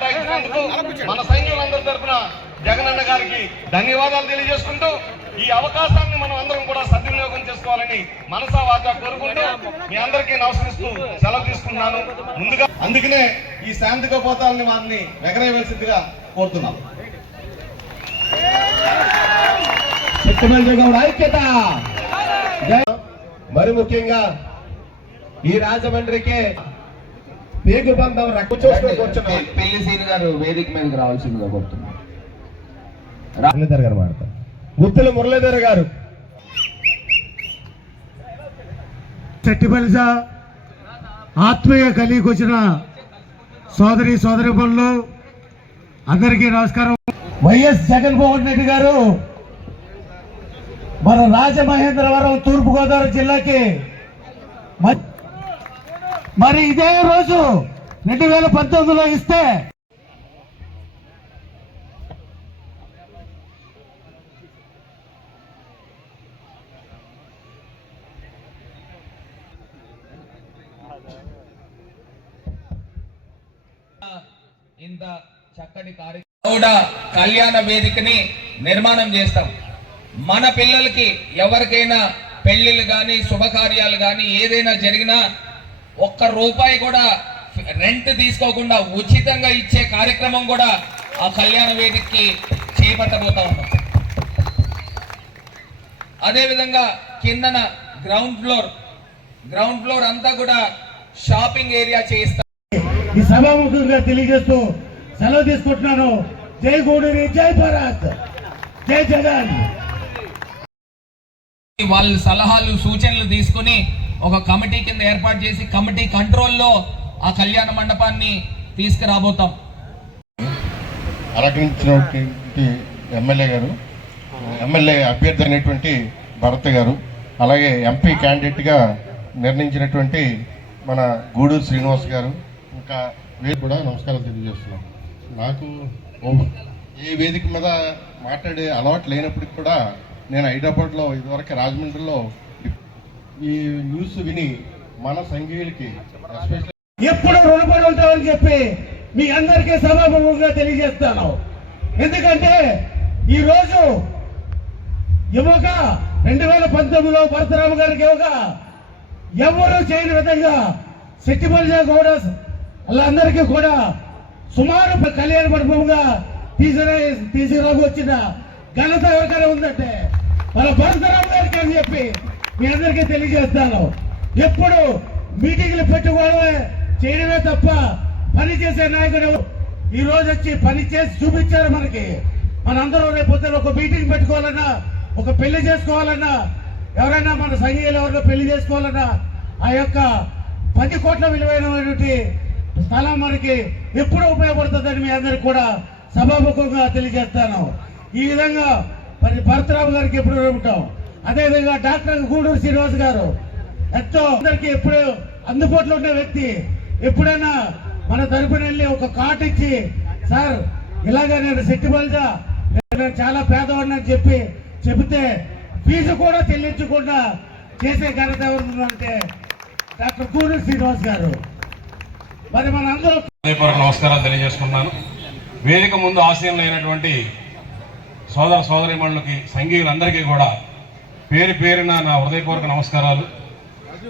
కేటాయించినందుకు మన సైన్యులందరి తరపున జగనన్న గారికి ధన్యవాదాలు తెలియజేసుకుంటూ ఈ అవకాశాన్ని మనం అందరం కూడా సద్వినియోగం చేసుకోవాలని మనసా వాచా కోరుకుంటూ మీ అందరికీ నమస్కరిస్తూ సెలవు తీసుకున్నాను ముందుగా అందుకనే ఈ శాంతి గోపోతాలని వారిని ఎగరేయవలసిందిగా కోరుతున్నాం. ఐక్యత. మరి ముఖ్యంగా ఈ రాజమండ్రికి పేగు బంధం రక్త పెళ్ళి సీని గారు వేదిక మీదకి రావాల్సిందిగా కోరుతున్నాను మురళీధర్ గారు మాడతారు గుత్తుల మురళీధర్ గారు. చెట్టిబలిజ ఆత్మీయ కలిగి వచ్చిన సోదరి సోదరి పనులు అందరికీ నమస్కారం. వైఎస్ జగన్మోహన్ రెడ్డి గారు మన రాజమహేంద్రవరం తూర్పుగోదావరి జిల్లాకి మ- మరి ఇదే రోజు రెండు వేల పంతొమ్మిదిలో ఇస్తే ఇంత చక్కటి కార్యక్రమం కూడా కళ్యాణ వేదికని నిర్మాణం చేస్తాం. మన పిల్లలకి ఎవరికైనా పెళ్ళిళ్ళు కానీ శుభకార్యాలు కానీ ఏదైనా జరిగినా ఒక్క రూపాయి కూడా రెంట్ తీసుకోకుండా ఉచితంగా ఇచ్చే కార్యక్రమం కూడా ఆ కళ్యాణ వేదికకి చేపట్టబోతా ఉన్నాం. అదేవిధంగా కిందన గ్రౌండ్ ఫ్లోర్ గ్రౌండ్ ఫ్లోర్ అంతా కూడా షాపింగ్ ఏరియా చేస్తాం ఈ సభాముఖంగా తెలియజేస్తూ సెలవు తీసుకుంటున్నాను. జై గూడూరి జై భారత్ జై జగన్. వాళ్ళ సలహాలు సూచనలు తీసుకుని ఒక కమిటీ కింద ఏర్పాటు చేసి కమిటీ కంట్రోల్లో ఆ కళ్యాణ మండపాన్ని తీసుకురాబోతాం. అలంకరించినటువంటి ఎమ్మెల్యే గారు ఎమ్మెల్యే అభ్యర్థి అయినటువంటి భరత్ గారు అలాగే ఎంపీ క్యాండిడేట్గా నిర్ణయించినటువంటి మన గూడూరు శ్రీనివాస్ గారు ఇంకా వీరు కూడా నమస్కారం తెలియజేస్తున్నాం. నాకు ఏ వేదిక మీద మాట్లాడే అలవాటు లేనప్పటికి కూడా నేను హైదరాబాద్లో ఇదివరకు రాజమండ్రిలో ఈ న్యూస్ విని మన సంఘీయులకి ఎప్పుడు రుణపడి ఉంటామని చెప్పి మీ అందరికీ సభాముఖంగా తెలియజేస్తాను. ఎందుకంటే ఈ రోజు యువక రెండు వేల పంతొమ్మిదిలో భరతరామ గారికి యువక ఎవరు చేయని విధంగా శక్తిమల్జా కూడా వాళ్ళందరికీ కూడా సుమారు కళ్యాణ మండపంగా తీసుకురా తీసుకురాకు వచ్చిన ఘనత ఎవరికైనా ఉందంటే మన భరతరామ గారికి అని చెప్పి మీ అందరికీ తెలియజేస్తాను. ఎప్పుడు మీటింగ్లు పెట్టుకోవడమే చేయడమే తప్ప పని చేసే నాయకుడు ఈ రోజు వచ్చి పని చేసి చూపించారు మనకి. మనందరూ రేపు పొద్దున ఒక మీటింగ్ పెట్టుకోవాలన్నా ఒక పెళ్ళి చేసుకోవాలన్నా ఎవరైనా మన సంఘీయులు ఎవరినో పెళ్ళి చేసుకోవాలన్నా ఆ యొక్క పది కోట్ల విలువైనటువంటి స్థలం మనకి ఎప్పుడు ఉపయోగపడుతుందని మీ అందరికి కూడా సభాముఖంగా తెలియజేస్తాను. ఈ విధంగా మరి భరతరావు గారికి ఎప్పుడు ఉంటాం? అదేవిధంగా డాక్టర్ గూడూరు శ్రీనివాస్ గారు ఎంతో అందరికి ఎప్పుడు అందుబాటులో ఉండే వ్యక్తి. ఎప్పుడైనా మన తరపున వెళ్ళి ఒక కార్డు ఇచ్చి సార్ ఇలాగా నేను సెట్టి బలిజా నేను చాలా పేదవాడిని అని చెప్పి చెబితే ఫీజు కూడా చెల్లించకుండా చేసే ఘనత ఎవరు అంటే డాక్టర్ గూడూరు శ్రీనివాస్ గారు. మరి మన అందరూ నమస్కారాలు తెలియజేసుకున్నాను వేదిక ముందు ఆశయంలో అయినటువంటి సోదర సోదరిమణులకి సంఘీయులందరికీ కూడా పేరు పేరున నా హృదయపూర్వక నమస్కారాలు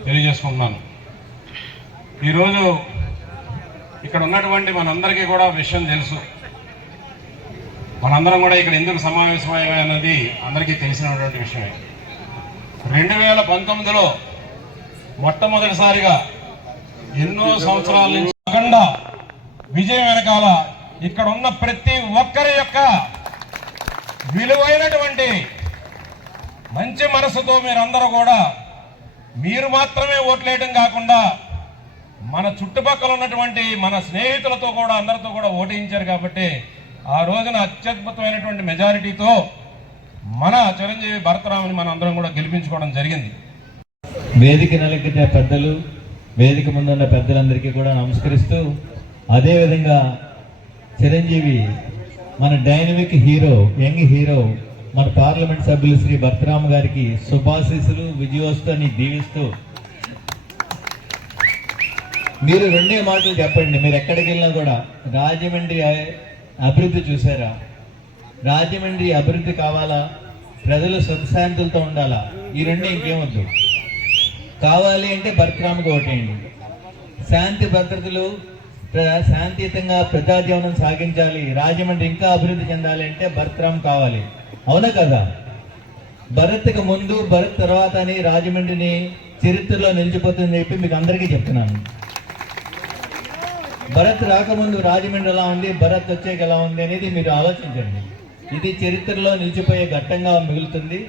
తెలియజేసుకుంటున్నాను. ఈరోజు ఇక్కడ ఉన్నటువంటి మనందరికీ కూడా విషయం తెలుసు. మనందరం కూడా ఇక్కడ ఎందుకు సమావేశమయ్యామన్నది అందరికీ తెలిసినటువంటి విషయమే. రెండు వేల పంతొమ్మిదిలో మొట్టమొదటిసారిగా ఎన్నో సంవత్సరాల నుంచి అఖండ విజయం వెనకాల ఇక్కడ ఉన్న ప్రతి ఒక్కరి యొక్క విలువైనటువంటి మంచి మనసుతో మీరందరూ కూడా మీరు మాత్రమే ఓట్లేయడం కాకుండా మన చుట్టుపక్కల ఉన్నటువంటి మన స్నేహితులతో కూడా అందరితో కూడా ఓటేయించారు కాబట్టి ఆ రోజున అత్యద్భుతమైనటువంటి మెజారిటీతో మన చిరంజీవి భరతరాముని మన అందరం కూడా గెలిపించుకోవడం జరిగింది. వేదిక నెలకిన పెద్దలు వేదిక ముందున్న పెద్దలందరికీ కూడా నమస్కరిస్తూ అదేవిధంగా చిరంజీవి మన డైనమిక్ హీరో యంగ్ హీరో మన పార్లమెంట్ సభ్యులు శ్రీ భర్తరామ గారికి శుభాశీస్సులు విజయోత్సవాన్ని దీవిస్తూ. మీరు రెండే మాటలు చెప్పండి మీరు ఎక్కడికి వెళ్ళినా కూడా. రాజమండ్రి అభివృద్ధి చూసారా రాజమండ్రి అభివృద్ధి కావాలా? ప్రజలు సుఖశాంతులతో ఉండాలా? ఈ రెండు ఇంకేమొద్దు. కావాలి అంటే భరతరామకు ఓటేయండి. శాంతి భద్రతలు శాంతియుతంగా ప్రజాజీవనం సాగించాలి. రాజమండ్రి ఇంకా అభివృద్ధి చెందాలి అంటే భరతరామ్ కావాలి. అవునా కదా? భరత్కి ముందు భరత్ తర్వాత అని రాజమండ్రిని చరిత్రలో నిలిచిపోతుందని చెప్పి మీకు అందరికీ చెప్తున్నాను. భరత్ రాకముందు రాజమండ్రి ఎలా ఉంది? భరత్ వచ్చాక ఎలా ఉంది అనేది మీరు ఆలోచించండి. ఇది చరిత్రలో నిలిచిపోయే ఘట్టంగా మిగులుతుంది.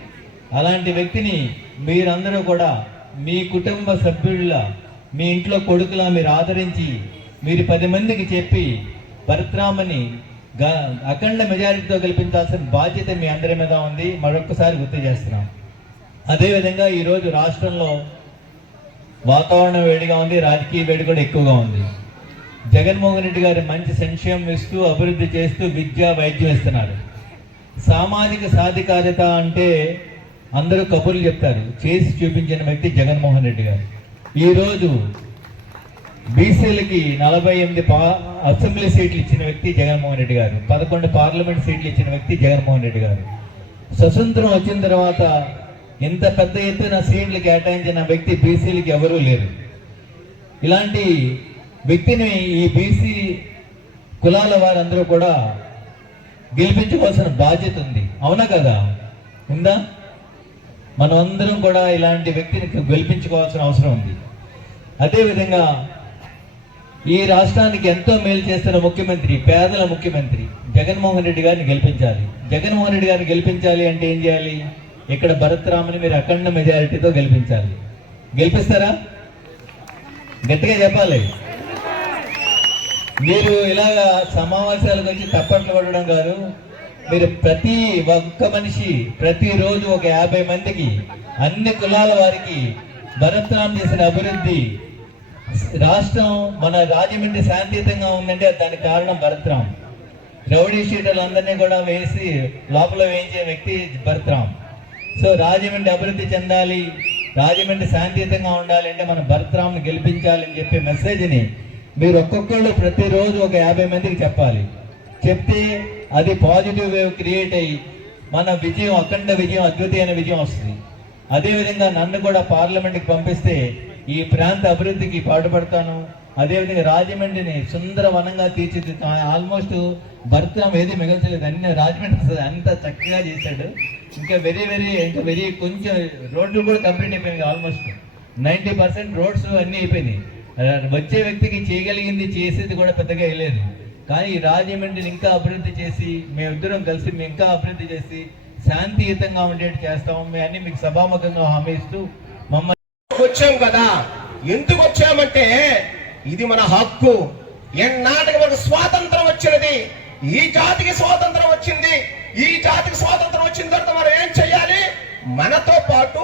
అలాంటి వ్యక్తిని మీరందరూ కూడా మీ కుటుంబ సభ్యుల మీ ఇంట్లో కొడుకులా మీరు ఆదరించి మీరు పది మందికి చెప్పి పరిత్రామని అఖండ మెజారిటీతో గెలిపించాల్సిన బాధ్యత మీ అందరి మీద ఉంది. మరొకసారి గుర్తు చేస్తున్నాం. అదేవిధంగా ఈరోజు రాష్ట్రంలో వాతావరణం వేడిగా ఉంది. రాజకీయ వేడి కూడా ఎక్కువగా ఉంది. జగన్మోహన్ రెడ్డి గారు మంచి సంక్షేమం ఇస్తూ అభివృద్ధి చేస్తూ విద్య వైద్యం ఇస్తున్నారు. సామాజిక సాధికారత అంటే అందరూ కబుర్లు చెప్తారు. చేసి చూపించిన వ్యక్తి జగన్మోహన్ రెడ్డి గారు. ఈరోజు బీసీలకి నలభై ఎనిమిది పా అసెంబ్లీ సీట్లు ఇచ్చిన వ్యక్తి జగన్మోహన్ రెడ్డి గారు పదకొండు పార్లమెంట్ సీట్లు ఇచ్చిన వ్యక్తి జగన్మోహన్ రెడ్డి గారు. స్వతంత్రం వచ్చిన తర్వాత ఇంత పెద్ద ఎత్తున సీట్లు కేటాయించిన వ్యక్తి బీసీలకి ఎవరూ లేరు. ఇలాంటి వ్యక్తిని ఈ బీసీ కులాల వారందరూ కూడా గెలిపించుకోవాల్సిన బాధ్యత ఉంది. అవునా కదా? ఉందా? మనం అందరం కూడా ఇలాంటి వ్యక్తిని గెలిపించుకోవాల్సిన అవసరం ఉంది. అదేవిధంగా ఈ రాష్ట్రానికి ఎంతో మేలు చేస్తున్న ముఖ్యమంత్రి పేదల ముఖ్యమంత్రి జగన్మోహన్ రెడ్డి గారిని గెలిపించాలి. జగన్మోహన్ రెడ్డి గారిని గెలిపించాలి అంటే ఏం చేయాలి? ఇక్కడ భరత్రామని మీరు అఖండ మెజారిటీతో గెలిపించాలి. గెలిపిస్తారా? గట్టిగా చెప్పాలి. మీరు ఇలాగా సమావేశాలకు వచ్చి తప్పట్లు పడడం కాదు. మీరు ప్రతి ఒక్క మనిషి ప్రతిరోజు ఒక యాభై మందికి అన్ని కులాల వారికి భరతరాం చేసిన అభివృద్ధి రాష్ట్రం మన రాజమండ్రి శాంతియుతంగా ఉందంటే దానికి కారణం భరత్రాం రౌడీ షీటర్లందరినీ కూడా వేసి లోపల వేయించే వ్యక్తి భరత్రాం సో రాజమండ్రి అభివృద్ధి చెందాలి రాజమండ్రి శాంతియుతంగా ఉండాలి అంటే మన భరత్రాంను గెలిపించాలని చెప్పే మెసేజ్ని మీరు ఒక్కొక్కళ్ళు ప్రతిరోజు ఒక యాభై మందికి చెప్పాలి. చెప్తే అది పాజిటివ్ వేవ్ క్రియేట్ అయ్యి మన విజయం అఖండ విజయం అద్వితీయమైన విజయం వస్తుంది. అదేవిధంగా నన్ను కూడా పార్లమెంట్కి పంపిస్తే ఈ ప్రాంత అభివృద్ధికి పాటుపడతాను. అదేవిధంగా రాజమండ్రిని సుందరవనంగా తీర్చిదిద్దాం. ఆల్మోస్ట్ భర్త ఏది మిగల్చలేదు. అన్ని రాజమండ్రి అంత చక్కగా చేశాడు. ఇంకా వెరీ వెరీ ఇంకా వెరీ కొంచెం రోడ్లు కూడా కంప్లీట్ అయిపోయింది ఆల్మోస్ట్. నైంటీ పర్సెంట్ రోడ్స్ అన్నీ అయిపోయినాయి. వచ్చే వ్యక్తికి చేయగలిగింది చేసేది కూడా పెద్దగా వేయలేదు కానీ ఈ రాజమండ్రిని ఇంకా అభివృద్ధి చేసి మేమిద్దరం కలిసి మేము ఇంకా అభివృద్ధి చేసి శాంతియుతంగా ఉండేట్టు చేస్తాము మేము అన్ని మీకు సభాముఖంగా హామీ ఇస్తూ మమ్మల్ని వచ్చాం కదా. ఎందుకు వచ్చామంటే ఇది మన హక్కు. ఎన్నాటికి మనకు స్వాతంత్రం వచ్చినది? ఈ జాతికి స్వాతంత్రం వచ్చింది. ఈ జాతికి స్వాతంత్రం వచ్చిన తర్వాత మనం ఏం చెయ్యాలి మనతో పాటు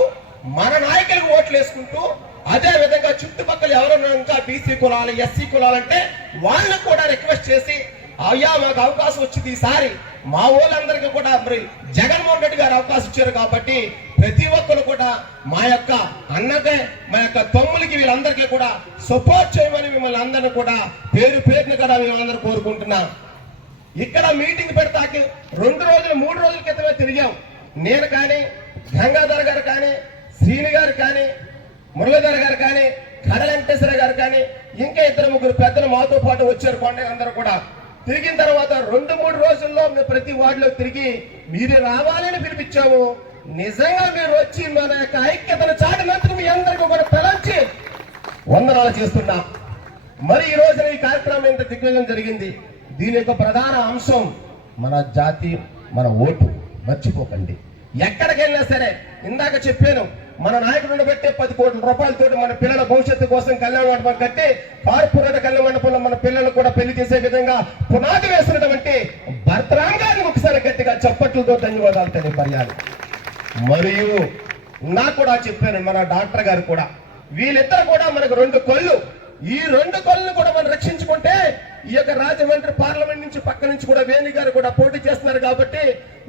మన నాయకులకు ఓట్లు వేసుకుంటూ అదే విధంగా చుట్టుపక్కల ఎవరన్నా ఇంకా బీసీ కులాలు ఎస్సీ కులాలంటే వాళ్ళకు కూడా రిక్వెస్ట్ చేసి అయ్యా మాకు అవకాశం వచ్చింది ఈసారి. మా ఊళ్ళందరికీ కూడా మరి జగన్మోహన్ రెడ్డి గారు అవకాశం ఇచ్చారు కాబట్టి ప్రతి ఒక్కరు కూడా మా యొక్క అన్నదే మా యొక్క తమ్ములకి వీళ్ళందరికీ కూడా సపోర్ట్ చేయమని మిమ్మల్ని అందరిని కూడా పేరు పేరుని కూడా మేమందరూ కోరుకుంటున్నాం. ఇక్కడ మీటింగ్ పెడతాకి రెండు రోజులు మూడు రోజుల క్రితమే తిరిగాం. నేను కానీ గంగాధర్ గారు కానీ శ్రీని గారు కానీ మురళీధర్ గారు కానీ కడ వెంకటేశ్వర గారు కానీ ఇంకా ఇద్దరు ముగ్గురు పెద్దలు మాతో పాటు వచ్చారు కొండ అందరూ కూడా. తిరిగిన తర్వాత రెండు మూడు రోజుల్లో మేము ప్రతి వార్డులో తిరిగి మీరు రావాలని పిలిపించాము నిజంగా మీరు వచ్చి మన యొక్క ఐక్యతను చాటినందుకు మీ అందరికీ కూడా తలంచి వందనాలు చేస్తున్నాం. మరి ఈ రోజున ఈ కార్యక్రమం ఇంత దిగ్విజయం జరిగింది. దీని యొక్క ప్రధాన అంశం మన జాతి మన ఓటు. మర్చిపోకండి. ఎక్కడికి వెళ్ళినా సరే ఇందాక చెప్పాను మన నాయకుడు పెట్టే పది కోట్ల రూపాయలతో మన పిల్లల భవిష్యత్తు కోసం కళ్యాణ మండపం కట్టి కార్పొరేట్ కళ్యాణ మండపంలో మన పిల్లలు కూడా పెళ్ళి చేసే విధంగా పునాది వేసినటువంటి భర్తరాంగాన్ని ఒకసారి గట్టిగా చప్పట్లతో ధన్యవాదాలు తెలియపరియాలి. మరియు నా కూడా చెప్పాను మన డాక్టర్ గారు కూడా వీళ్ళిద్దరు కూడా మనకు రెండు కళ్ళు. ఈ రెండు కళ్ళను కూడా మనం రక్షించుకుంటే ఈ యొక్క రాజమండ్రి పార్లమెంట్ నుంచి పక్క నుంచి కూడా వేణి గారు కూడా పోటీ చేస్తున్నారు కాబట్టి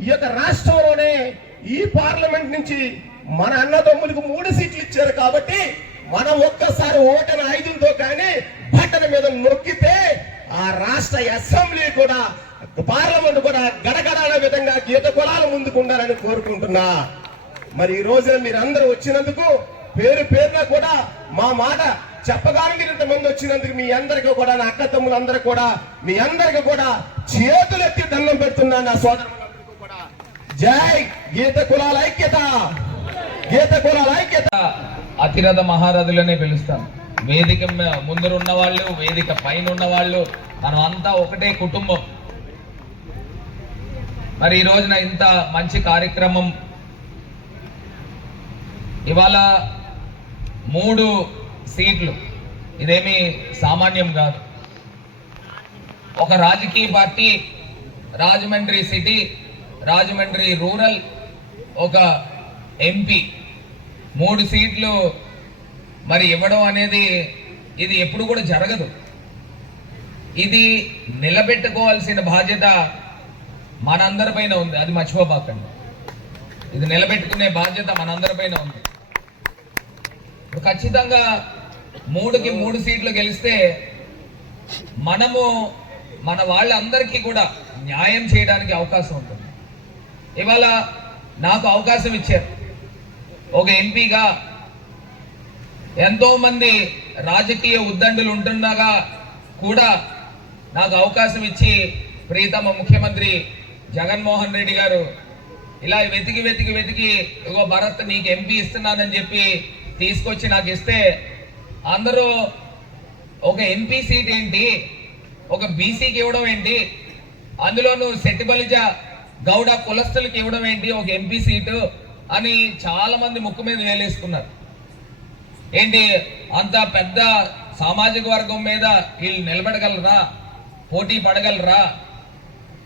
ఈ యొక్క రాష్ట్రంలోనే ఈ పార్లమెంట్ నుంచి మన అన్నదమ్ములకు మూడు సీట్లు ఇచ్చారు కాబట్టి మనం ఒక్కసారి ఓటమి ఐదుతో కానీ బట్టన మీద నొక్కితే ఆ రాష్ట్ర అసెంబ్లీ కూడా పార్లమెంట్ కూడా గడగడాల విధంగా గీత కులాల ముందుకు ఉండాలని కోరుకుంటున్నా. మరి ఈ రోజున మీరు అందరూ వచ్చినందుకు పేరు పేరున కూడా మా మాట చెప్పగానే ఇంత ఇంతమంది వచ్చినందుకు మీ అందరికీ కూడా నా అక్క తమ్ములందరూ కూడా మీ అందరికీ కూడా చేతులు ఎత్తి దండం పెడుతున్నా నా సోదరులందరికీ కూడా. జై గీత కులాల ఐక్యత! గీత కులాల ఐక్యత. అతిరథ మహారథులనే పిలుస్తాం. వేదిక ముందరున్న వాళ్ళు వేదిక పైన ఉన్న వాళ్ళు మనం అంతా ఒకటే కుటుంబం. మరి ఈ రోజున ఇంత మంచి కార్యక్రమం. ఇవాళ మూడు సీట్లు. ఇదేమి సామాన్యం కాదు. ఒక రాజకీయ party Rajahmundry city Rajahmundry rural ఒక ఎంపీ మూడు సీట్లు మరి ఇవ్వడం అనేది ఇది ఎప్పుడు కూడా జరగదు. ఇది నిలబెట్టుకోవాల్సిన బాధ్యత మనందరిపైన ఉంది. అది మర్చిపోబాకండి ఇది నిలబెట్టుకునే బాధ్యత మనందరిపైన ఉంది. ఇప్పుడు ఖచ్చితంగా మూడుకి మూడు సీట్లు గెలిస్తే మనము మన వాళ్ళందరికీ కూడా న్యాయం చేయడానికి అవకాశం ఉంటుంది. ఇవాళ నాకు అవకాశం ఇచ్చారు. ఒక ఎంపీగా ఎంతో మంది రాజకీయ ఉద్దండులు ఉంటుండగా కూడా నాకు అవకాశం ఇచ్చి ప్రీతమ ముఖ్యమంత్రి జగన్మోహన్ రెడ్డి గారు ఇలా వెతికి వెతికి వెతికి ఇగో భరత్ నీకు ఎంపీ ఇస్తున్నానని చెప్పి తీసుకొచ్చి నాకు ఇస్తే అందరూ ఒక ఎంపీ సీట్ ఏంటి? ఒక బీసీకి ఇవ్వడం ఏంటి? అందులోనూ సెట్టిబలిజ గౌడ కులస్తులకి ఇవ్వడం ఏంటి? ఒక ఎంపీ సీటు. అని చాలామంది ముక్కు మీద వేలేసుకున్నారు. ఏంటి అంత పెద్ద సామాజిక వర్గం మీద వీళ్ళు నిలబడగలరా? పోటీ పడగలరా?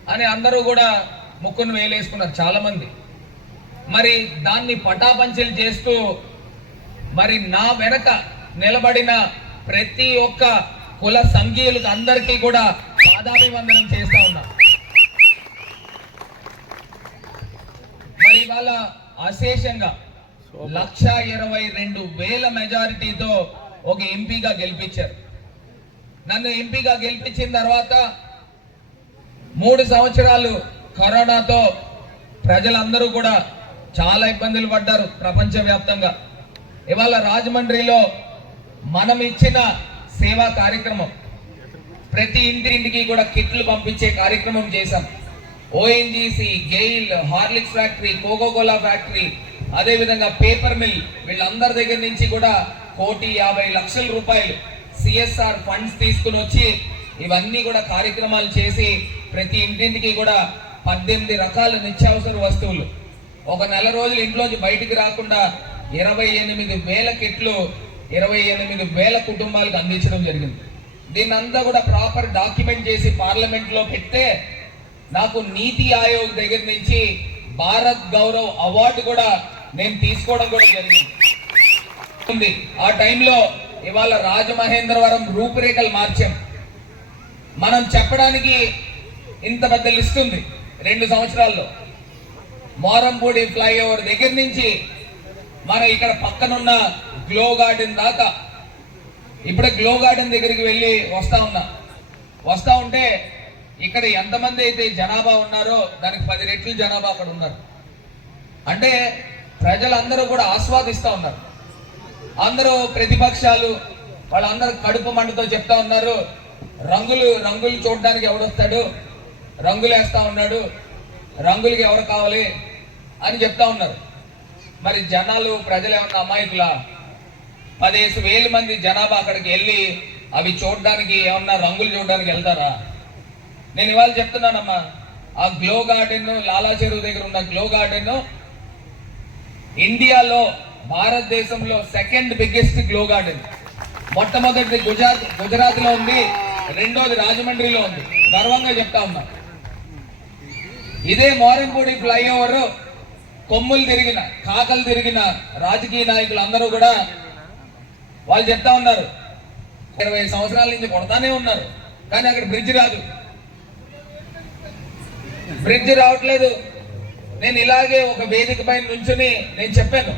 అని అందరూ కూడా ముక్కును వేలేసుకున్నారు చాలామంది. మరి దాన్ని పటాపంచలు చేస్తూ మరి నా వెనక నిలబడిన ప్రతి ఒక్క కుల సంఘీయులకు అందరికీ కూడా పాదాభివందనం చేస్తా ఉన్నా. మరి ఇవాళ అశేషంగా లక్ష ఇరవై రెండు వేల మెజారిటీతో ఒక ఎంపీగా గెలిపించారు. నన్ను ఎంపీగా గెలిపించిన తర్వాత మూడు సంవత్సరాలు కరోనాతో ప్రజలందరూ కూడా చాలా ఇబ్బందులు పడ్డారు ప్రపంచవ్యాప్తంగా. ఇవాళ రాజమండ్రిలో మనం ఇచ్చిన సేవా కార్యక్రమం. ప్రతి ఇంటింటికి కూడా కిట్లు పంపించే కార్యక్రమం చేశాం. ONGC GAIL Horlicks factory Coca Cola factory అదేవిధంగా పేపర్ మిల్ వీళ్ళందరి దగ్గర నుంచి కూడా కోటి యాభై లక్షల రూపాయలు సిఎస్ఆర్ ఫండ్స్ తీసుకుని వచ్చి ఇవన్నీ కూడా కార్యక్రమాలు చేసి ప్రతి ఇంటింటికి కూడా పద్దెనిమిది రకాల నిత్యావసర వస్తువులు. ఒక నెల రోజులు ఇంట్లోంచి బయటికి రాకుండా ఇరవై ఎనిమిది వేల కిట్లు ఇరవై ఎనిమిది వేల కుటుంబాలకు అందించడం జరిగింది. దీన్నంతా కూడా ప్రాపర్ డాక్యుమెంట్ చేసి పార్లమెంట్లో పెడితే నాకు నీతి ఆయోగ్ దగ్గర నుంచి భారత్ గౌరవ్ అవార్డు కూడా నేను తీసుకోవడం కూడా జరిగింది. ఉంది ఆ టైంలో ఇవాళ రాజమహేంద్రవరం రూపురేఖలు మార్చాం. మనం చెప్పడానికి ఇంత పెద్ద లిస్ట్ ఉంది రెండు సంవత్సరాల్లో. మోరంపూడి ఫ్లైఓవర్ దగ్గర నుంచి మన ఇక్కడ పక్కనున్న గ్లో గార్డెన్ దాకా. ఇప్పుడే గ్లో గార్డెన్ దగ్గరికి వెళ్ళి వస్తా ఉన్నా. వస్తా ఉంటే ఇక్కడ ఎంతమంది అయితే జనాభా ఉన్నారో దానికి పది రెట్లు జనాభా అక్కడ ఉన్నారు. అంటే ప్రజలందరూ కూడా ఆస్వాదిస్తూ ఉన్నారు. అందరూ ప్రతిపక్షాలు వాళ్ళందరూ కడుపు మంటతో చెప్తా ఉన్నారు. రంగులు రంగులు చూడడానికి ఎవడొస్తాడు? రంగులు వేస్తా ఉన్నాడు. రంగులకి ఎవరు కావాలి అని చెప్తా ఉన్నారు. మరి జనాలు ప్రజలు ఏమన్నా అమాయకులా? పదిహేను వేల మంది జనాభా అక్కడికి వెళ్ళి అవి చూడడానికి ఏమన్నా రంగులు చూడడానికి వెళ్తారా? నేను ఇవాళ చెప్తున్నానమ్మా ఆ గ్లో గార్డెన్ లాలా చెరువు దగ్గర ఉన్న గ్లో గార్డెన్ ఇండియాలో భారతదేశంలో సెకండ్ బిగ్గెస్ట్ గ్లో గార్డెన్. మొట్టమొదటిది గుజరాత్ గుజరాత్లో ఉంది రెండోది రాజమండ్రిలో ఉంది. గర్వంగా చెప్తా ఉన్నా. ఇదే మోరంపూడి ఫ్లైఓవర్ కొమ్ములు తిరిగిన కాకలు తిరిగిన రాజకీయ నాయకులు అందరూ కూడా వాళ్ళు చెప్తా ఉన్నారు. ఇరవై సంవత్సరాల నుంచి కొడతానే ఉన్నారు. కానీ అక్కడ బ్రిడ్జ్ రాదు. బ్రిడ్జ్ రావట్లేదు. నేను ఇలాగే ఒక వేదిక పైన నుంచుని నేను చెప్పాను.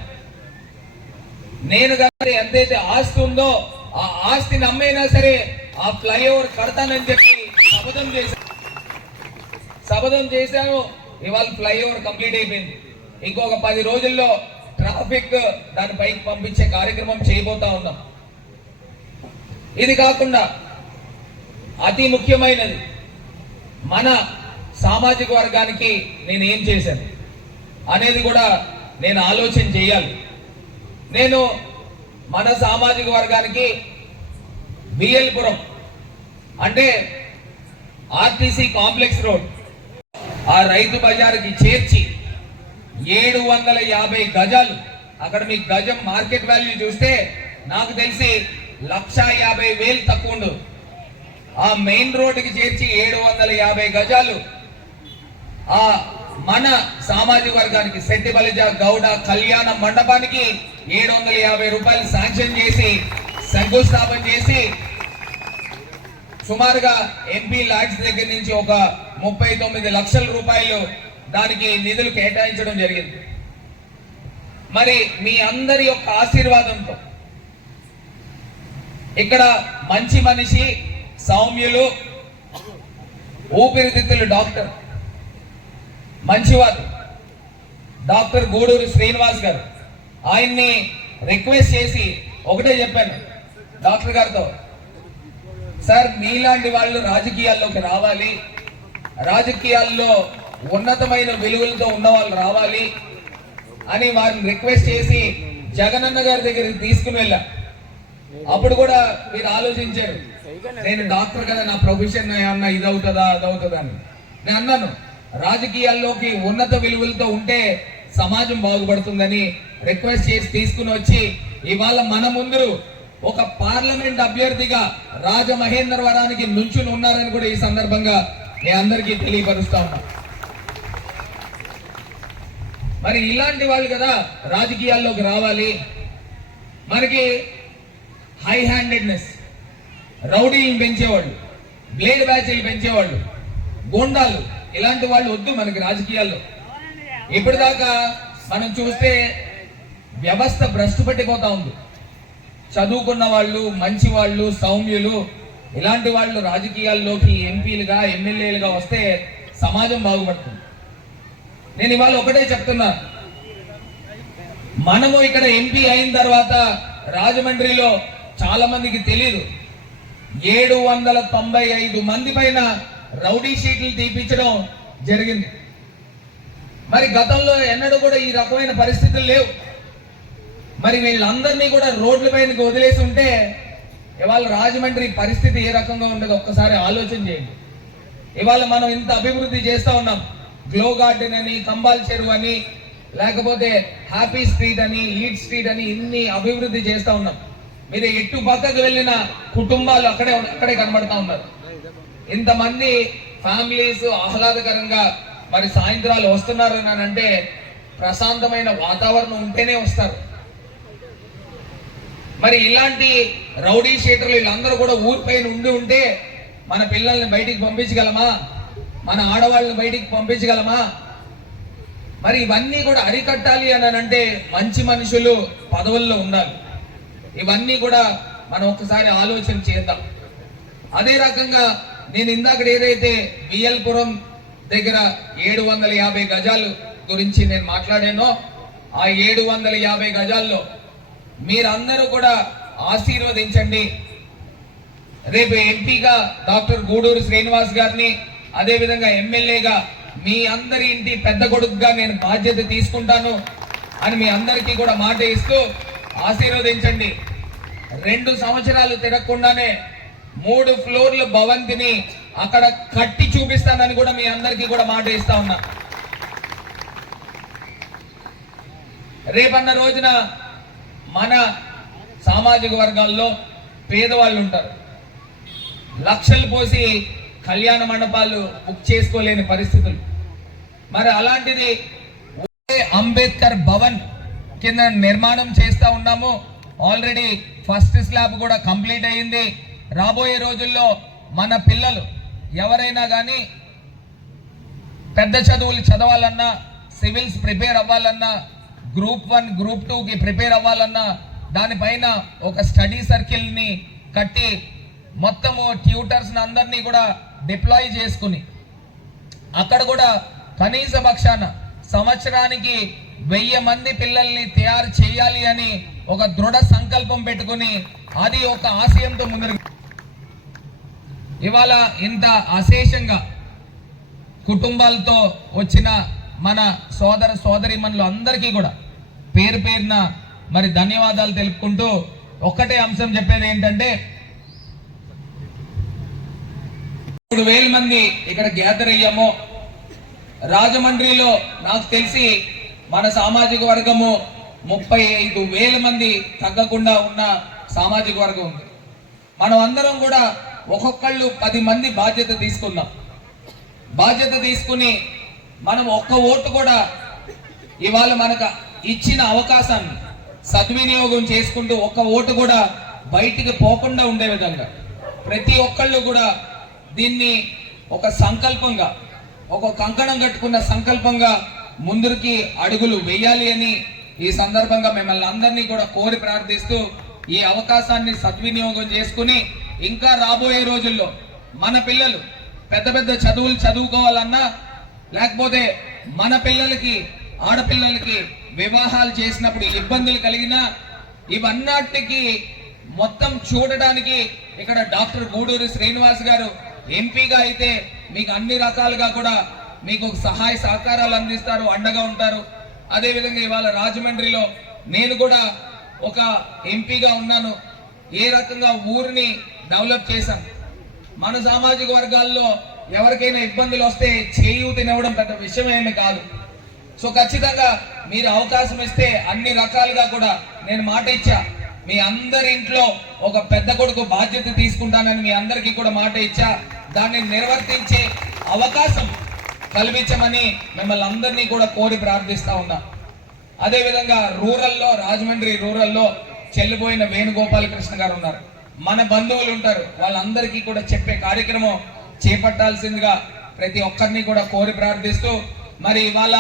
నేను కానీ ఎంతైతే ఆస్తి ఉందో ఆ ఆస్తిని అమ్మైనా సరే ఆ ఫ్లైఓవర్ కడతానని చెప్పి శపథం చేశాను శపథం చేశాను. ఇవాళ ఫ్లైఓవర్ కంప్లీట్ అయిపోయింది. ఇంకొక పది రోజుల్లో ట్రాఫిక్ దాని పైకి పంపించే కార్యక్రమం చేయబోతా ఉన్నాం. ఇది కాకుండా అతి ముఖ్యమైనది మన సామాజిక వర్గానికి నేను ఏం చేశాను? అనేది కూడా నేను ఆలోచన చేయాలి. నేను మన సామాజిక వర్గానికి బిఎల్పురం అంటే ఆర్టీసీ కాంప్లెక్స్ రోడ్ ఆ రైతు బజార్కి చేర్చి ఏడు వందల యాభై గజాలు అక్కడ మీకు గజం మార్కెట్ వాల్యూ చూస్తే నాకు తెలిసి లక్ష యాభై వేలు తక్కువ ఉండదు. ఆ మెయిన్ రోడ్డుకి చేర్చి ఏడు వందల యాభై గజాలు ఆ మన సామాజిక వర్గానికి శెట్టి బలిజ గౌడ కళ్యాణ మండపానికి ఏడు వందల యాభై రూపాయలు శాంక్షన్ చేసి శంకుస్థాపన చేసి సుమారుగా ఎంపీ లాడ్స్ దగ్గర నుంచి ఒక ముప్పై తొమ్మిది లక్షల రూపాయలు దానికి నిధులు కేటాయించడం జరిగింది. మరి మీ అందరి యొక్క ఆశీర్వాదంతో ఇక్కడ మంచి మనిషి సౌమ్యులు ఊపిరితిత్తులు డాక్టర్ మంచివారు. డాక్టర్ గూడూరు శ్రీనివాస్ గారు. ఆయన్ని రిక్వెస్ట్ చేసి ఒకటే చెప్పాను డాక్టర్ గారితో. సార్ మీలాంటి వాళ్ళు రాజకీయాల్లోకి రావాలి. రాజకీయాల్లో ఉన్నతమైన విలువలతో ఉన్న వాళ్ళు రావాలి అని వారిని రిక్వెస్ట్ చేసి జగనన్న గారి దగ్గరికి తీసుకుని వెళ్ళా. అప్పుడు కూడా మీరు ఆలోచించారు. నేను డాక్టర్ కదా నా ప్రొఫెషన్ ఏమన్నా ఇది అవుతుందా అది అవుతుందా అని. నేను అన్నాను రాజకీయాల్లోకి ఉన్నత విలువలతో ఉంటే సమాజం బాగుపడుతుందని రిక్వెస్ట్ చేసి తీసుకుని వచ్చి ఇవాళ మన ముందు ఒక పార్లమెంట్ అభ్యర్థిగా రాజమహేంద్రవరానికి నుంచుని ఉన్నారని కూడా ఈ సందర్భంగా మీ అందరికీ తెలియపరుస్తా ఉన్నా. మరి ఇలాంటి వాళ్ళు కదా రాజకీయాల్లోకి రావాలి. మనకి హై హ్యాండెడ్నెస్ రౌడీలను పెంచేవాళ్ళు బ్లేడ్ బ్యాచ్లు పెంచేవాళ్ళు గోండాలు. ఇలాంటి వాళ్ళు వద్దు మనకి రాజకీయాల్లో. ఇప్పటిదాకా మనం చూస్తే వ్యవస్థ భ్రష్టు పట్టిపోతా ఉంది. చదువుకున్న వాళ్ళు మంచి వాళ్ళు సౌమ్యులు ఇలాంటి వాళ్ళు రాజకీయాల్లోకి ఎంపీలుగా ఎమ్మెల్యేలుగా వస్తే సమాజం బాగుపడుతుంది. నేను ఇవాళ ఒకటే చెప్తున్నా. మనము ఇక్కడ ఎంపీ అయిన తర్వాత రాజమండ్రిలో చాలా మందికి తెలియదు ఏడు వందల తొంభై ఐదు మంది పైన రౌడీ షీట్లు తీపించడం జరిగింది. మరి గతంలో ఎన్నడూ కూడా ఈ రకమైన పరిస్థితులు లేవు. మరి వీళ్ళందరినీ కూడా రోడ్ల పైనకి వదిలేసి ఉంటే ఇవాళ రాజమండ్రి పరిస్థితి ఏ రకంగా ఉండదు ఒక్కసారి ఆలోచన చేయండి. ఇవాళ మనం ఇంత అభివృద్ధి చేస్తూ ఉన్నాం. గ్లో గార్డెన్ అని కంబాల్ చెరువు అని లేకపోతే హ్యాపీ స్ట్రీట్ అని ఈట్ స్ట్రీట్ అని ఇన్ని అభివృద్ధి చేస్తూ ఉన్నాం. మీరు ఎటు పక్కకు వెళ్ళిన కుటుంబాలు అక్కడే అక్కడే కనబడతా ఉన్నారు. ఇంతమంది ఫ్యామిలీస్ ఆహ్లాదకరంగా మరి సాయంత్రాలు వస్తున్నారు అని అంటే ప్రశాంతమైన వాతావరణం ఉంటేనే వస్తారు. మరి ఇలాంటి రౌడీ షీటర్లు వీళ్ళందరూ కూడా ఊరిపైన ఉండి ఉంటే మన పిల్లల్ని బయటికి పంపించగలమా? మన ఆడవాళ్ళని బయటికి పంపించగలమా? మరి ఇవన్నీ కూడా అరికట్టాలి అని అంటే మంచి మనుషులు పదవుల్లో ఉండాలి. ఇవన్నీ కూడా మనం ఒకసారి ఆలోచన చేద్దాం. అదే రకంగా నేను ఇందాక ఏదైతే బిఎల్పురం దగ్గర ఏడు వందల యాభై గజాలు గురించి నేను మాట్లాడానో ఆ ఏడు వందల యాభై గజాల్లో మీరందరూ కూడా ఆశీర్వదించండి. రేపు ఎంపీగా డాక్టర్ గూడూరు శ్రీనివాస్ గారిని అదేవిధంగా ఎమ్మెల్యేగా మీ అందరి ఇంటి పెద్ద కొడుకుగా నేను బాధ్యత తీసుకుంటాను అని మీ అందరికీ కూడా మాట ఇస్తూ ఆశీర్వదించండి. రెండు సంవత్సరాలు తిరగకుండానే మూడు ఫ్లోర్ల భవంతిని అక్కడ కట్టి చూపిస్తానని కూడా మీ అందరికీ కూడా మాట ఇస్తా ఉన్నా. రేపన్న రోజున మన సామాజిక వర్గాల్లో పేదవాళ్ళు ఉంటారు. లక్షలు పోసి కళ్యాణ మండపాలు బుక్ చేసుకోలేని పరిస్థితులు. మరి అలాంటిది అంబేద్కర్ భవన్ కింద నిర్మాణం చేస్తా ఉన్నాము. ఆల్రెడీ ఫస్ట్ స్లాబ్ కూడా కంప్లీట్ అయ్యింది. రాబోయే రోజుల్లో మన పిల్లలు ఎవరైనా కానీ పెద్ద చదువులు చదవాలన్నా సివిల్స్ ప్రిపేర్ అవ్వాలన్నా గ్రూప్ వన్ గ్రూప్ టూకి ప్రిపేర్ అవ్వాలన్నా దానిపైన ఒక స్టడీ సర్కిల్ని కట్టి మొత్తము ట్యూటర్స్ని అందరినీ కూడా డిప్లాయ్ చేసుకుని అక్కడ కూడా కనీస పక్షాన సంవత్సరానికి వెయ్యి మంది పిల్లల్ని తయారు చేయాలి అని ఒక దృఢ సంకల్పం పెట్టుకుని అది ఒక ఆశయంతో ముందు ఇవాళ ఇంత అశేషంగా కుటుంబాలతో వచ్చిన మన సోదర సోదరిమణులు అందరికీ కూడా పేరు పేరున మరి ధన్యవాదాలు తెలుపుకుంటూ ఒక్కటే అంశం చెప్పేది ఏంటంటే మూడు వేల మంది ఇక్కడ గ్యాదర్ అయ్యాము. రాజమండ్రిలో నాకు తెలిసి మన సామాజిక వర్గము ముప్పై ఐదు వేల మంది తగ్గకుండా ఉన్న సామాజిక వర్గం ఉంది. మనం అందరం కూడా ఒక్కొక్కళ్ళు పది మంది బాధ్యత తీసుకుందాం. బాధ్యత తీసుకుని మనం ఒక్క ఓటు కూడా ఇవాళ మనకు ఇచ్చిన అవకాశాన్ని సద్వినియోగం చేసుకుంటూ ఒక్క ఓటు కూడా బయటికి పోకుండా ఉండే విధంగా ప్రతి ఒక్కళ్ళు కూడా దీన్ని ఒక సంకల్పంగా ఒక కంకణం కట్టుకున్న సంకల్పంగా ముందుకి అడుగులు వేయాలి అని ఈ సందర్భంగా మిమ్మల్ని అందరినీ కూడా కోరి ప్రార్థిస్తూ ఈ అవకాశాన్ని సద్వినియోగం చేసుకుని ఇంకా రాబోయే రోజుల్లో మన పిల్లలు పెద్ద పెద్ద చదువులు చదువుకోవాలన్నా లేకపోతే మన పిల్లలకి ఆడపిల్లలకి వివాహాలు చేసినప్పుడు ఇబ్బందులు కలిగినా ఇవన్నిటికి మొత్తం చూడడానికి ఇక్కడ డాక్టర్ గూడూరి శ్రీనివాస్ గారు ఎంపీగా అయితే మీకు అన్ని రకాలుగా కూడా మీకు సహాయ సహకారాలు అందిస్తారు అండగా ఉంటారు. అదేవిధంగా ఇవాళ రాజమండ్రిలో నేను కూడా ఒక ఎంపీగా ఉన్నాను. ఏ రకంగా ఊరిని డెవలప్ చేశాం. మన సామాజిక వర్గాల్లో ఎవరికైనా ఇబ్బందులు వస్తే చేయూతనివ్వడం పెద్ద విషయం ఏమి కాదు. సో ఖచ్చితంగా మీరు అవకాశం ఇస్తే అన్ని రకాలుగా కూడా నేను మాట ఇచ్చా. మీ అందరి ఇంట్లో ఒక పెద్ద కొడుకు బాధ్యత తీసుకుంటానని మీ అందరికీ కూడా మాట ఇచ్చా. దాన్ని నిర్వర్తించే అవకాశం కల్పించమని మిమ్మల్ని అందరినీ కూడా కోరి ప్రార్థిస్తా ఉన్నా. అదేవిధంగా రూరల్లో రాజమండ్రి రూరల్లో చెల్లిపోయిన వేణుగోపాలకృష్ణ గారు ఉన్నారు. మన బంధువులు ఉంటారు. వాళ్ళందరికీ కూడా చెప్పే కార్యక్రమం చేపట్టాల్సిందిగా ప్రతి ఒక్కరిని కూడా కోరి ప్రార్థిస్తూ మరి ఇవాళ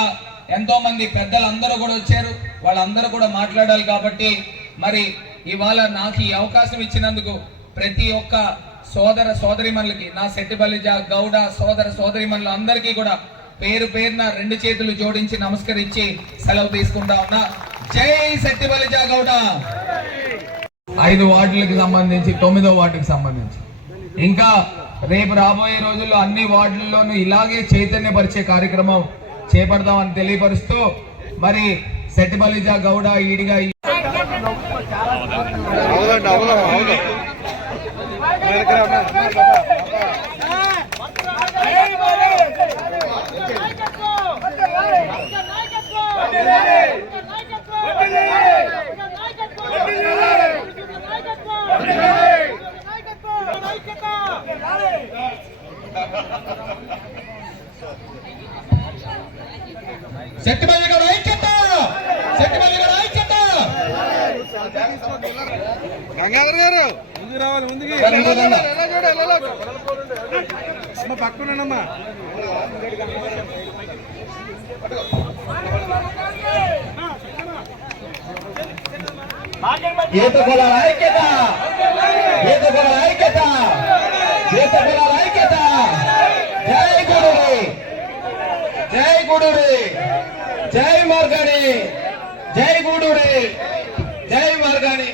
ఎంతో మంది పెద్దలందరూ కూడా వచ్చారు. వాళ్ళందరూ కూడా మాట్లాడాలి కాబట్టి మరి ఇవాళ నాకు ఈ అవకాశం ఇచ్చినందుకు ప్రతి ఒక్క సోదర సోదరిమణులకి నా సెట్టిబలిజ గౌడ సోదర సోదరిమణులు అందరికీ కూడా పేరు పేరున రెండు చేతులు జోడించి నమస్కరించి సెలవు తీసుకుంటా ఉన్నా. జై సెట్టిబలిజ గౌడ! ఐదు వార్డులకు సంబంధించి తొమ్మిదో వార్డుకి సంబంధించి. ఇంకా రేపు రాబోయే రోజుల్లో అన్ని వార్డుల్లోనూ ఇలాగే చైతన్యపరిచే కార్యక్రమం చేపడతామని తెలియపరుస్తూ మరి సెట్టిబలిజ గౌడ ఈడిగా ఈ సెట్టిబల్లి గౌడ ఐక్యత సెట్టిబల్లి గౌడ ఐక్యత గంగాధర్ గారు ముందు రావాలి ముందుకి సరే, ఇంకోదన్నా. అమ్మ పక్కనమ్మా ఈత కులాల ఐక్యత. ఈత కులాల ఐక్యత. ఈత కులాల ఐక్యత. జై గుడురి. జై గుడురి. జై మార్గాని జై గుడురి. జై మార్గాని